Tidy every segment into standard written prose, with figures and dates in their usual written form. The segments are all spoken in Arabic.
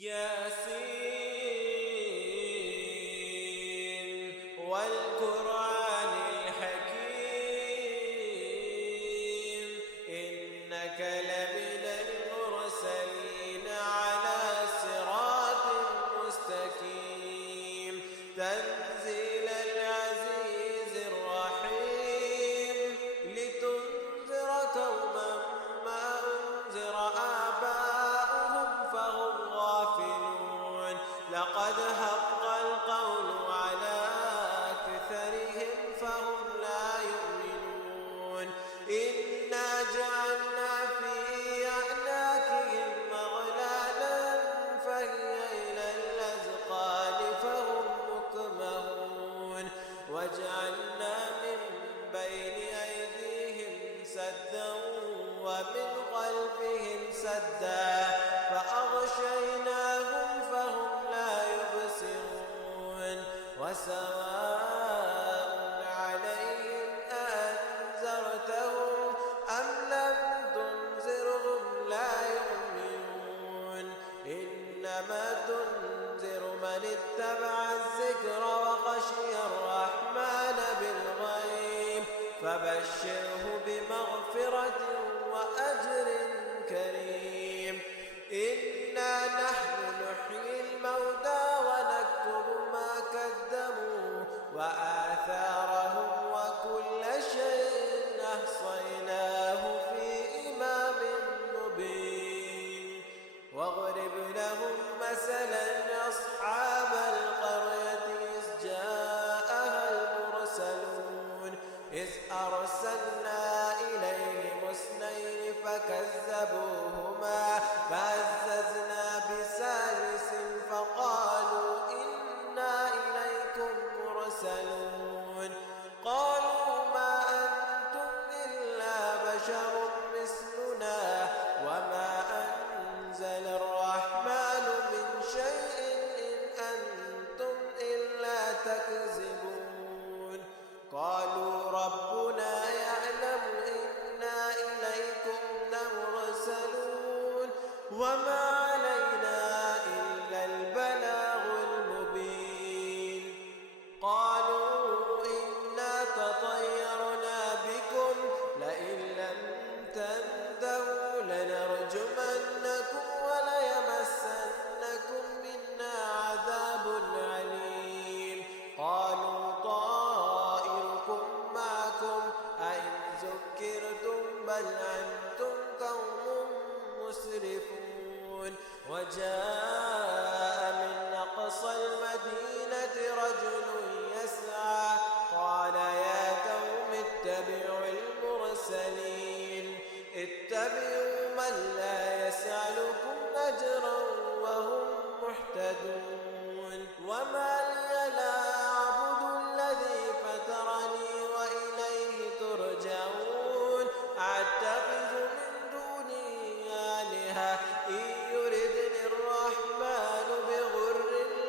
ياسين والقرآن الحكيم إنك لمن المرسلين على صراط مستقيم تنزيل العزيز الرحيم لتنذر قوما ما أنذر آباؤهم فهم غافلون لقد حق القول على أكثرهم فهم لا يؤمنون إنا جعلنا في أعناقهم أغلالا فهي إلى الأذقان فهم مقمحون وجعلنا من بين أيديهم سدا ومن خلفهم سدا فأغشيناهم فهم لا يبصرون وسواء عليهم أأنذرتهم أم لم تنذرهم لا يؤمنون إنما تنذر من اتبع الذكر وخشي الرحمن بالغيب فبشره بمغفرة وأجر كريم إنا نحن نحيي الموتى ونكتب ما قدموا وآثارهم وكل شيء أحصيناه في إمام مبين واضرب لهم مثلا أصحاب القرية إذ جاءها المرسلون إذ أرسلنا إليهم اثنين فكذبوهما فعززنا بثالث فقالوا إنا إليكم مرسلون قالوا ما أنتم إلا بشر مثلنا وما أنزل الرحمن من شيء إن أنتم إلا تكذبون قالوا ربنا يعلم إنا إليكم لمرسلون وما علينا إلا البلاغ المبين قالوا إنا تطيرنا بكم لئن لم تنتهوا لنرجمنكم وليمسنكم منا عذاب عليم قالوا طائركم معكم أئن ذكرتم بل أنتم قوم مسرفون وجاء من أقصى المدينة رجل يسعى قال يا قوم اتبعوا المرسلين اتبعوا من لا يسألكم أجرا وهم مهتدون وما لي لا أعبد الذي فطرني وإليه ترجعون أتخذ من دونه آلهة إن يردني الرحمن بضر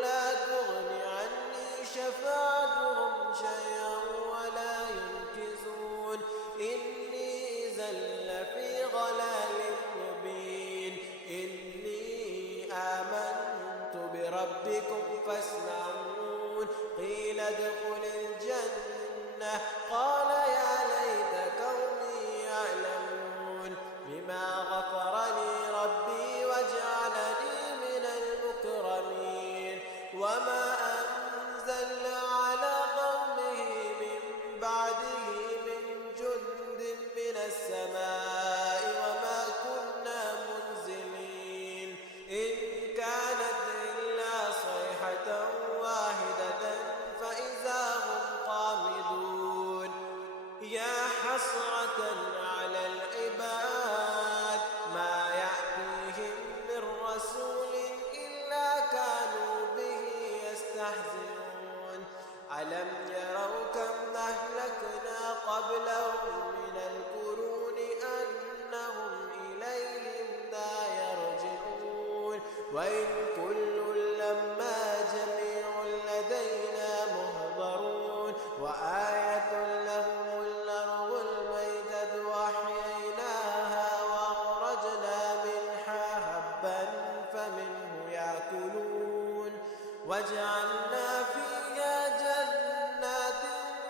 لا تغن عني شفاعتهم شيئا ولا ينقذون إني إذا لفي ضلال مبين إني آمنت بربكم فاسمعون قيل ادخل الجنة قال يا ليت قومي يعلمون بما غفر لي ربي وجعلني من المكرمين وما أنزلنا على قومه من بعده من جند من السماء وما كنا منزلين إن كانت إلا صيحة واحدة فإذا هم قامدون يا حسرة على العباد ما يأتيهم من رسول إلا كانوا به يستهزئون ألم يروا كم أهلكنا قبلهم من القرون أنهم إليهم لا يرجعون وإن كل لما جميع لدينا محضرون وآية لهم الأرض الميتة وأحييناها وأخرجنا منها حبا فمنه يأكلون وجعلنا فيها جنات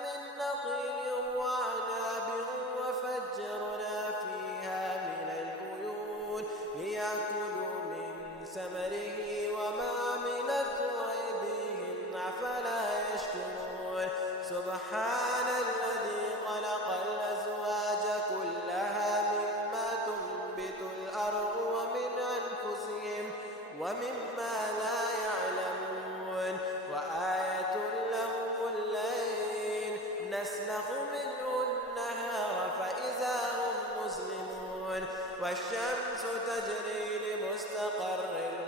من نخيل وأعناب وفجرنا فيها من العيون ليأكلوا من ثمره وما عملته أيديهم أفلا يشكرون سبحان الذي خلق الأزواج كلها مما تنبت الأرض ومن أنفسهم ومما لا يعلمون وآية لهم الليل نسلخ منه النهار فإذا هم مظلمون والشمس تجري لمستقر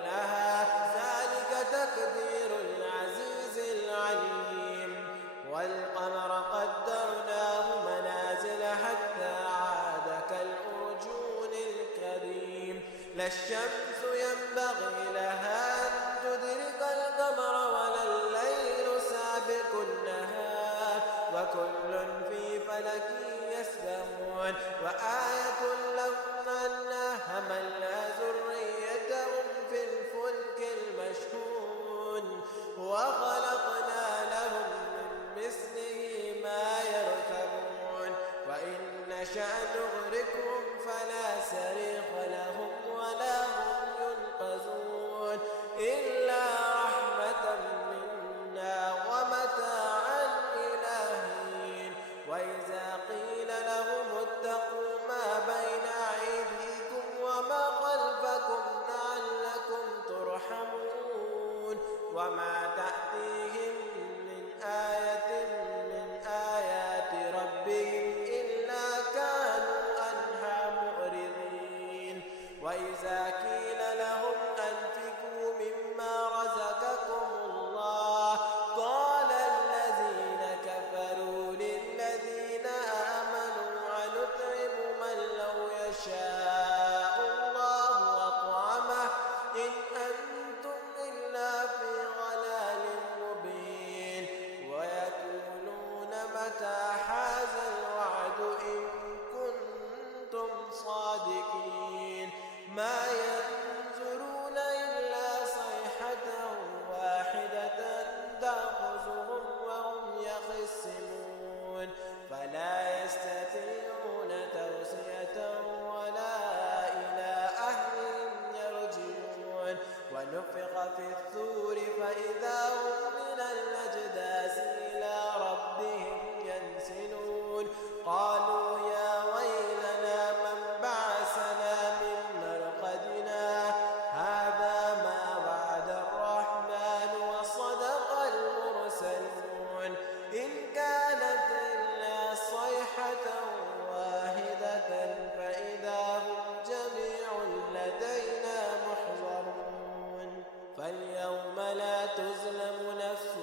لها ذلك تقدير العزيز العليم والقمر قدرناه منازل حتى عاد كالأرجون الكريم لا الشمس ينبغي لها أن تدرك القمر ولا الليل سابق النهار وكل في فلك يسبحون وآية لهم أنا حملنا ذريتهم في الفلك المشحون وخلقنا لهم من مثله ما يركبون وإن نشأ نغرقهم فلا صريخ لهم ولا هم ينقذون إلا رحمة منا ومتاعا إلى حين وإذا قيل لهم اتقوا ما بين أيديكم وما خلفكم لعلكم ترحمون وما تأتيهم من آية من آيات ربهم إلا كانوا عنها معرضين وإذا قيل لهم أنفقوا مما رزقكم الله قال الذين كفروا للذين آمنوا أنطعم من لو يشاء الله أطعمه إن أنتم إلا في ضلال مبين ويقولون متى هذا الوعد إن كنتم صادقين ما ينظرون إلا صيحة واحدة تأخذهم وهم يخصمون فلا يستطيعون توصية ولا إلى أهلهم يرجعون ونفخ في الثور فإذا هم من الأجداث إلى ربهم ينسلون قالوا يا ويلنا من بعثنا من مرقدنا هذا ما وعد الرحمن وصدق المرسلون إن كانت إلا صيحة واحدة فإذا هم جميع لدينا محضرون فاليوم لا تظلم نفس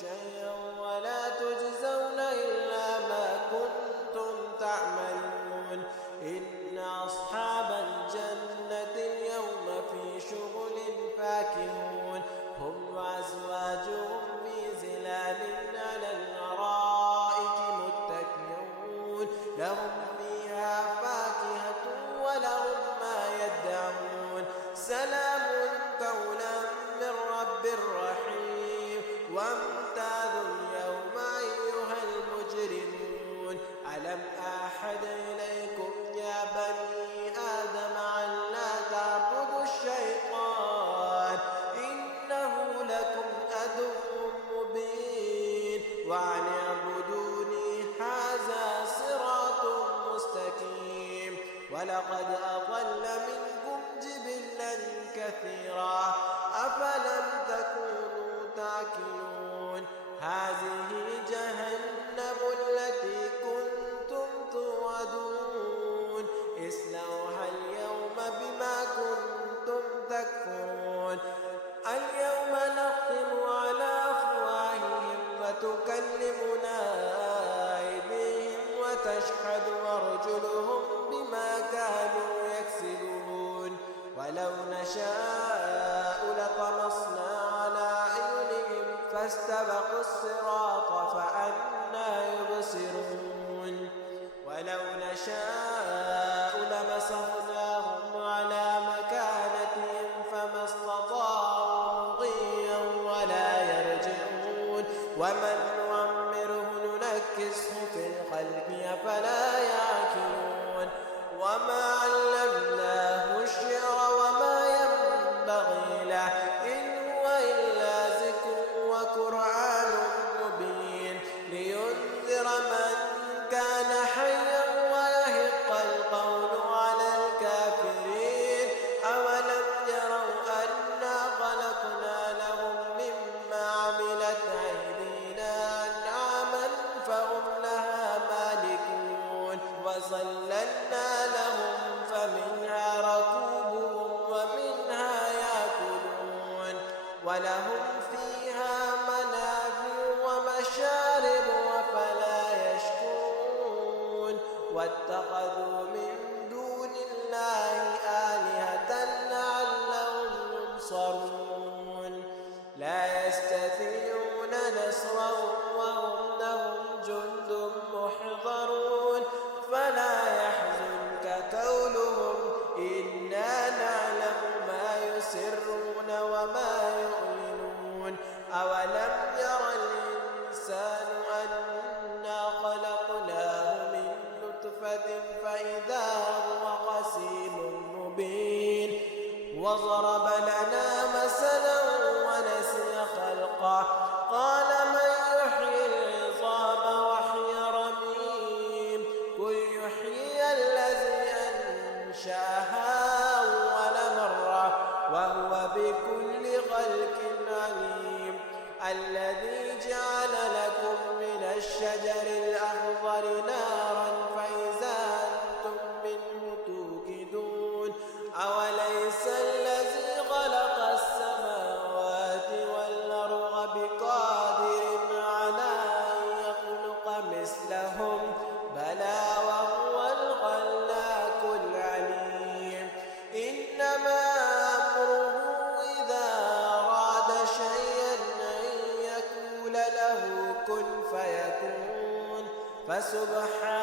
شيئا ولا تجزون إلا ما كنتم تعملون إن أصحاب الجنة اليوم في شغل فاكهون هم وأزواجهم في ظلال على الأرائك متكئون لهم فيها فاكهة ولهم ما يدعون سلام قولا من رب رحيم وامتازوا اليوم أيها المجرمون ألم أعهد إليكم يا بني آدم أن لا تعبدوا الشيطان إنه لكم عدو مبين وأن اعبدوني هذا صراط مستقيم ولقد أضل منكم جبلا كثيرا أفلم تكونوا تعقلون هذه جهنم التي كنتم توعدون اصلوها اليوم بما كنتم تكفرون اليوم نختم على أفواههم وتكلمنا أيديهم وتشهد أرجلهم بما كانوا يكسبون ولو نشاء لطمسنا على أعينهم فاستبقوا الصراط فأنى يبصرون ولو نشاء لمسخناهم على مكانتهم فما استطاعوا ومن نعمره ننكسه في الخلق أفلا يعقلون وما علمناه الشعر وما ينبغي له إن هو إلا ذكر وقرآن مبين لينذر من كان حيا ويحق القول على الكافرين أولم يروا أنا خلقنا لهم مما عملت أيدينا أنعاما فهم لها مالكون وظللنا لهم فمنها ركوبهم ومنها يأكلون ولهم فيها منافع ومشارب وفلا يشكرون واتخذوا من دون الله آلهة لعلهم ينصرون لا يستطيعون نصرهم وهم لهم جند محضرون فلا يحزنك قولهم إنا نعلم ما يسرون وما يعلنون أولم ير الإنسان أنا خلقناه من نطفة فإذا هو خصيم مبين وضرب لنا مثلا ونسي خلقه قال من يحيي العظام وهي رميم قل يحيي الذي أنشأها أول مرة وهو بكل خلق عليم الذي جعل لكم من الشجر الأخضر نارا فإذا أنتم منه توقدون أوليس الذي خلق السماوات والأرض بقادر على أن يخلق مثلهم بلى وهو الخلاق العليم إنما أمره إذا أراد شيئا أن يقول له كن فيكون فسبحان